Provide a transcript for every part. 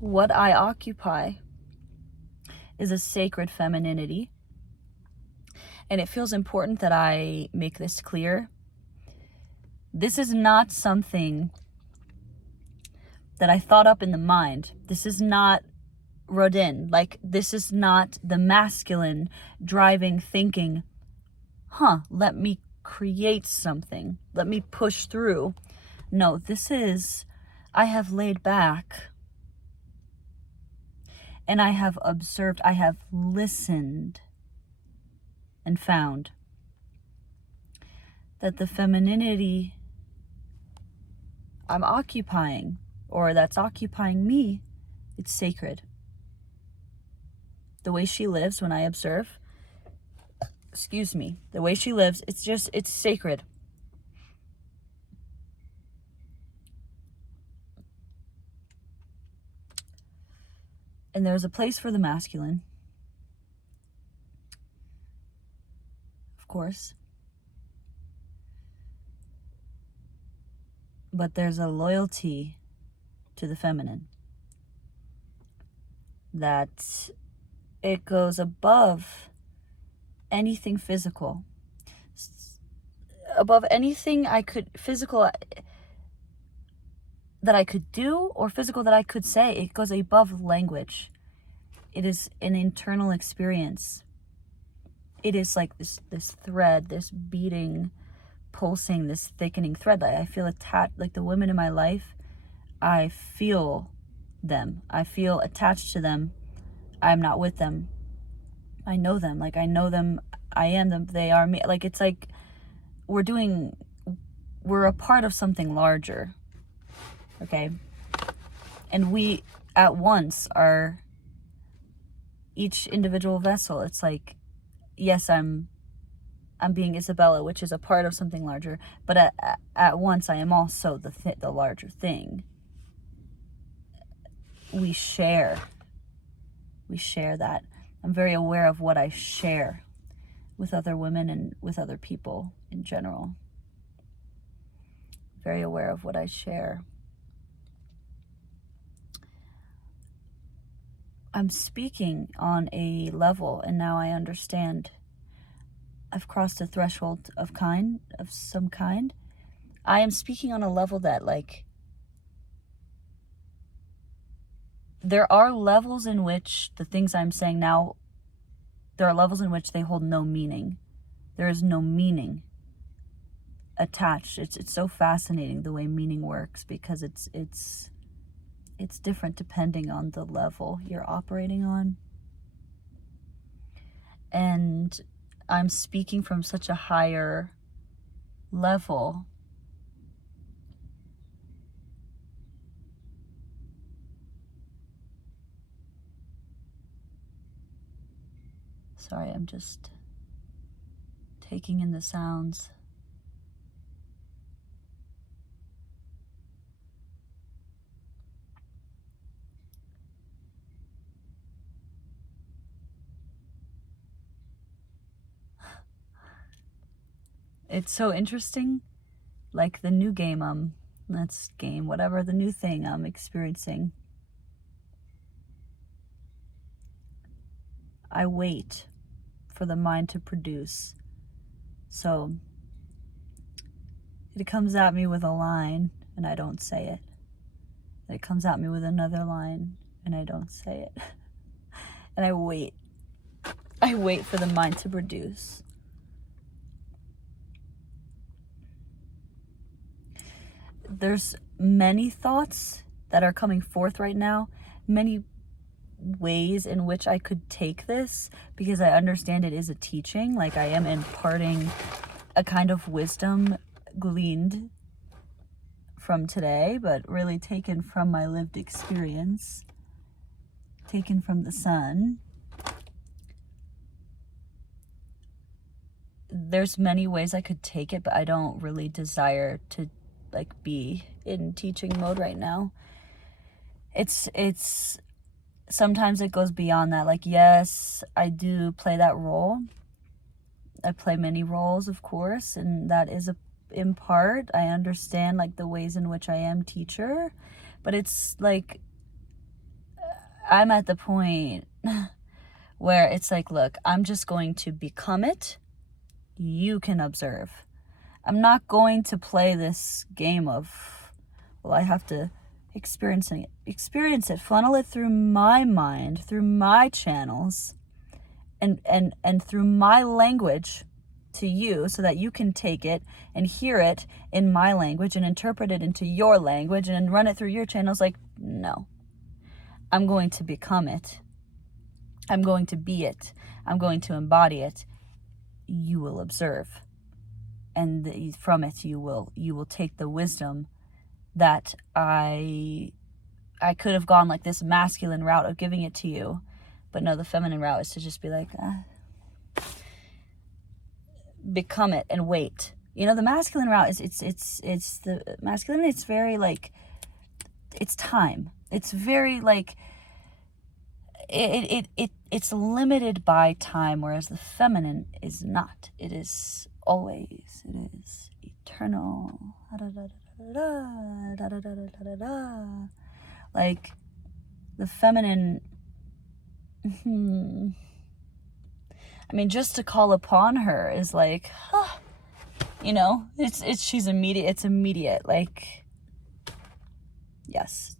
what I occupy is a sacred femininity. And it feels important that I make this clear. This is not something that I thought up in the mind. This is not Rodin. Like, this is not the masculine driving, thinking, let me create something. Let me push through. No, this is, I have laid back and I have observed, I have listened and found that the femininity I'm occupying, or that's occupying me, it's sacred. The way she lives when I observe, the way she lives, it's sacred. And there's a place for the masculine, of course. But there's a loyalty to the feminine that it goes above anything physical, above anything physical that I could do or physical that I could say. It goes above language. It is an internal experience. It is like this thread, this beating, pulsing, this thickening thread that I feel attached. Like the women in my life, I feel them. I feel attached to them. I'm not with them. I know them. Like, I know them. I am them. They are me. Like, it's like we're a part of something larger. Okay? And we at once are each individual vessel. It's like, yes, I'm being Isabella, which is a part of something larger, but at once I am also the larger thing. We share that. I'm very aware of what I share with other women and with other people in general. Very aware of what I share. I'm speaking on a level, and now I understand. I've crossed a threshold of some kind. I am speaking on a level that, like, there are levels in which the things I'm saying now, there are levels in which they hold no meaning. There is no meaning attached. It's so fascinating the way meaning works, because it's different depending on the level you're operating on. And I'm speaking from such a higher level. Sorry, I'm just taking in the sounds. It's so interesting. Like the new game, whatever the new thing I'm experiencing. I wait for the mind to produce. So it comes at me with a line and I don't say it. It comes at me with another line and I don't say it. And I wait. I wait for the mind to produce. There's many thoughts that are coming forth right now, many ways in which I could take this, because I understand it is a teaching. Like, I am imparting a kind of wisdom gleaned from today, but really taken from my lived experience, taken from the sun. There's many ways I could take it, but I don't really desire to be in teaching mode right now. It's sometimes it goes beyond that. Like, yes, I do play that role. I play many roles, of course, and that is in part, I understand, like, the ways in which I am teacher, but it's like I'm at the point where it's like, look, I'm just going to become it. You can observe. I'm not going to play this game of, well, I have to experience it, funnel it through my mind, through my channels, and through my language to you, so that you can take it and hear it in my language and interpret it into your language and run it through your channels. Like, no. I'm going to become it. I'm going to be it. I'm going to embody it. You will observe. And from it you will take the wisdom that I could have gone like this masculine route of giving it to you. But no, the feminine route is to just be like, become it and wait. You know, the masculine route is it's the masculine, it's very like, it's time. It's very like, it's limited by time, whereas the feminine is not. It is always. It is eternal. Like the feminine, I mean, just to call upon her is like, you know, she's immediate. It's immediate. Like, yes.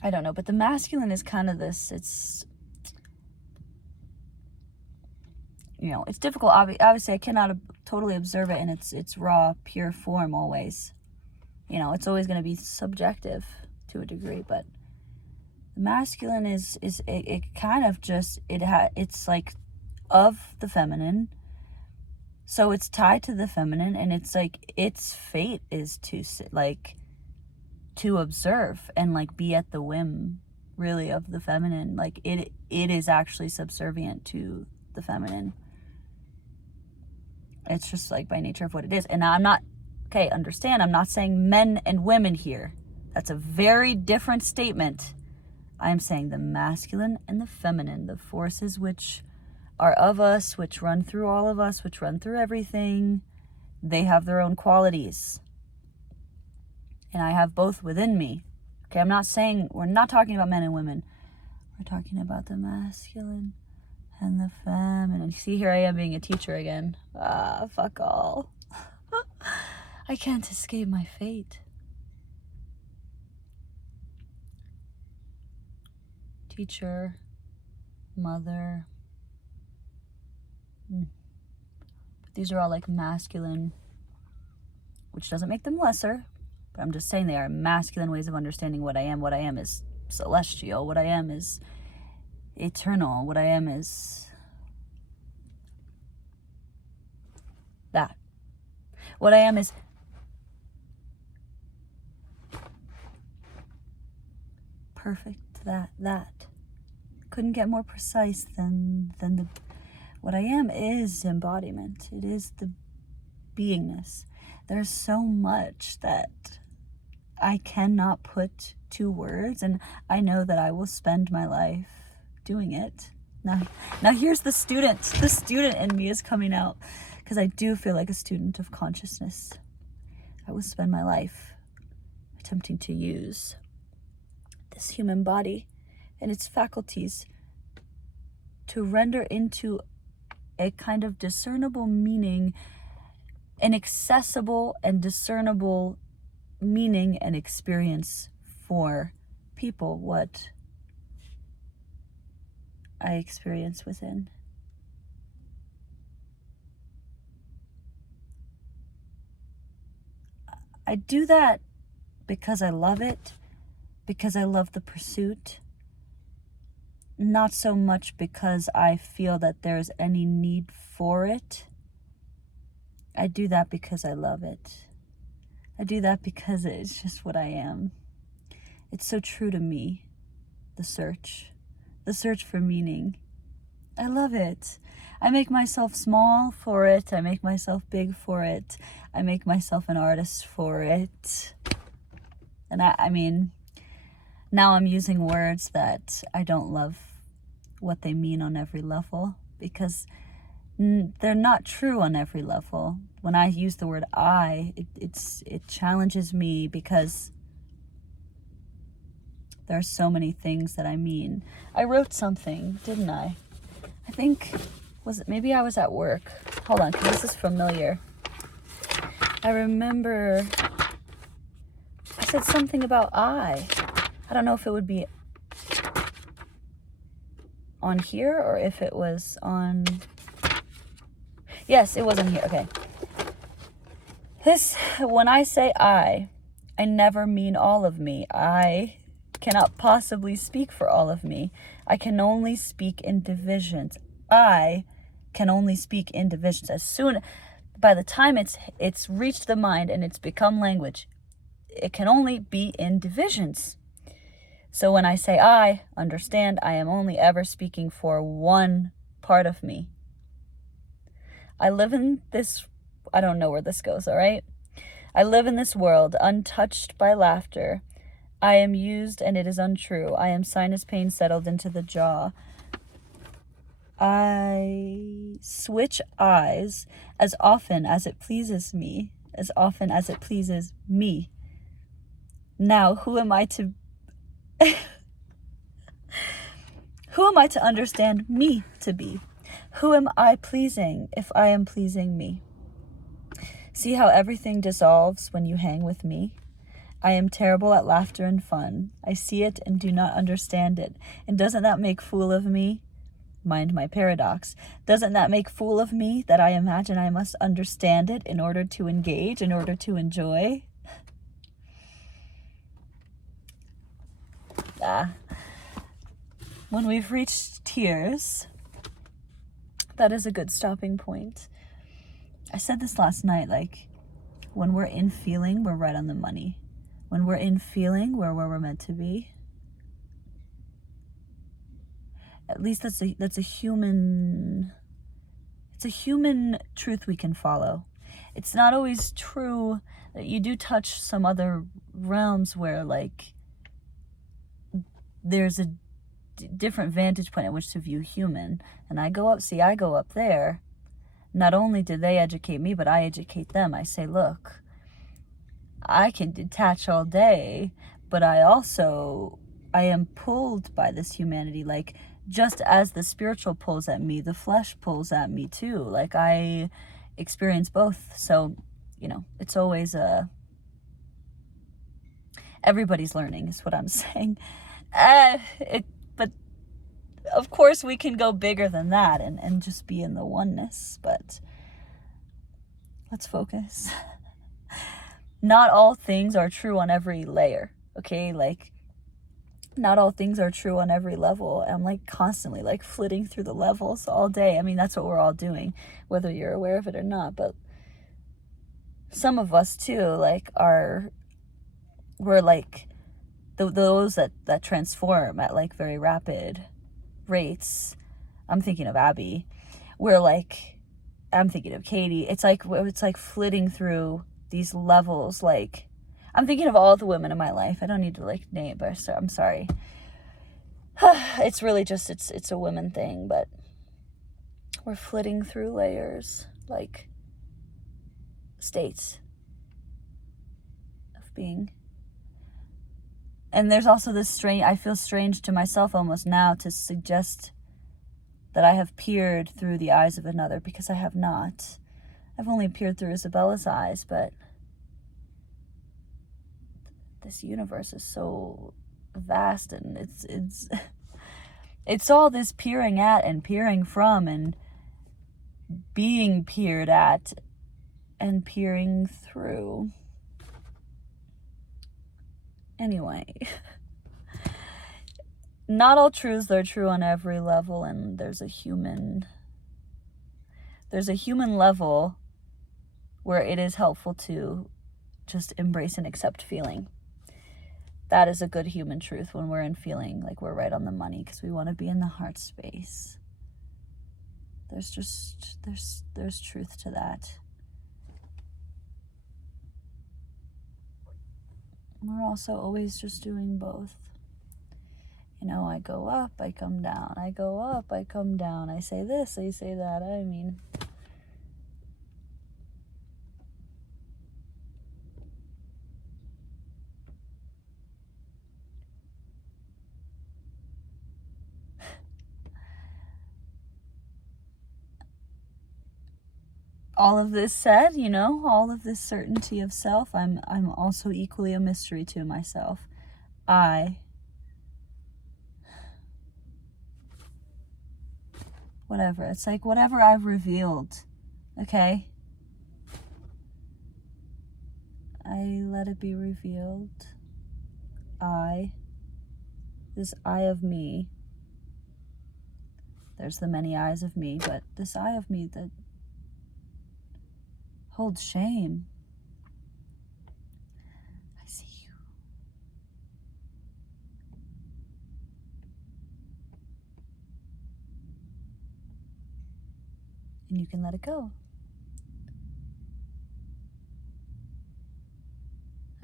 I don't know, but the masculine is kind of this, it's, you know, it's difficult. Obviously, I cannot totally observe it in its raw, pure form always. You know, it's always going to be subjective to a degree, but the masculine is it kind of just, it's like of the feminine. So it's tied to the feminine, and it's like its fate is to observe and like be at the whim really of the feminine. Like it is actually subservient to the feminine. It's just like by nature of what it is. And I'm not, okay, understand, I'm not saying men and women here. That's a very different statement. I am saying the masculine and the feminine, the forces which are of us, which run through all of us, which run through everything. They have their own qualities. And I have both within me. Okay, I'm not saying, we're not talking about men and women. We're talking about the masculine and the feminine. See, here I am being a teacher again. Fuck all. I can't escape my fate. Teacher, mother. But these are all like masculine, which doesn't make them lesser. But I'm just saying they are masculine ways of understanding what I am. What I am is celestial. What I am is eternal. What I am is that. What I am is perfect. That. Couldn't get more precise than the. What I am is embodiment. It is the beingness. There's so much that I cannot put to words, and I know that I will spend my life doing it. Now here's the student. The student in me is coming out, because I do feel like a student of consciousness. I will spend my life attempting to use this human body and its faculties to render into a kind of discernible meaning, an accessible and discernible meaning and experience for people what I experience within. I do that because I love it, because I love the pursuit, not so much because I feel that there's any need for it. I do that because I love it. I do that because it's just what I am. It's so true to me, the search for meaning. I love it. I make myself small for it. I make myself big for it. I make myself an artist for it. And I mean, now I'm using words that I don't love what they mean on every level, because they're not true on every level. When I use the word I, it challenges me, because There are so many things that I mean. I wrote something, didn't I? I think, maybe I was at work. Hold on, because this is familiar. I remember I said something about I don't know if it would be on here or if it was on... Yes, it was on here. Okay. When I say I never mean all of me. I cannot possibly speak for all of me. I can only speak in divisions. I can only speak in divisions. By the time it's reached the mind and it's become language, it can only be in divisions. So when I say I, understand, I am only ever speaking for one part of me. I live in this, I don't know where this goes, all right? I live in this world, untouched by laughter. I am used and it is untrue. I am sinus pain settled into the jaw. I switch eyes as often as it pleases me, as often as it pleases me. Now, who am I to understand me to be? Who am I pleasing if I am pleasing me? See how everything dissolves when you hang with me? I am terrible at laughter and fun. I see it and do not understand it. And doesn't that make fool of me? Mind my paradox. Doesn't that make fool of me that I imagine I must understand it in order to engage, in order to enjoy? When we've reached tears, that is a good stopping point. I said this last night, like, when we're in feeling, we're right on the money. When we're in feeling, we're where we're meant to be. At least that's a human truth we can follow. It's not always true that you do touch some other realms where, like, there's a different vantage point at which to view human. And I go up there. Not only do they educate me, but I educate them. I say, look, I can detach all day, but I am pulled by this humanity. Like, just as the spiritual pulls at me, the flesh pulls at me too. Like, I experience both. So, it's always everybody's learning is what I'm saying. But of course we can go bigger than that and just be in the oneness, but let's focus. Not all things are true on every layer, okay? Like, not all things are true on every level. I'm like constantly like flitting through the levels all day. I mean, that's what we're all doing, whether you're aware of it or not. But some of us too, like, we're like those that transform at like very rapid rates. I'm thinking of Abby. I'm thinking of Katie. It's like flitting through these levels. Like, I'm thinking of all the women in my life. I don't need to like name, but I'm sorry. It's really just, it's a women thing, but we're flitting through layers, like states of being. And there's also this I feel strange to myself almost now to suggest that I have peered through the eyes of another, because I have not. I've only peered through Isabella's eyes, but this universe is so vast, and it's all this peering at and peering from and being peered at and peering through. Anyway, not all truths are true on every level, and there's a human level where it is helpful to just embrace and accept feeling. That is a good human truth when we're in feeling, like we're right on the money, because we want to be in the heart space. There's truth to that. We're also always just doing both. I go up, I come down. I go up, I come down. I say this, I say that. I mean, all of this said, you know, all of this certainty of self, I'm also equally a mystery to myself. Whatever. It's like whatever I've revealed, okay? I let it be revealed. This I of me, there's the many eyes of me, but this I of me that holds shame. I see you. And you can let it go.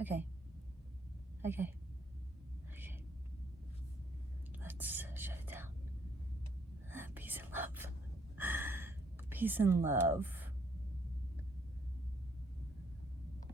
Okay. Let's shut it down. Peace and love. Peace and love.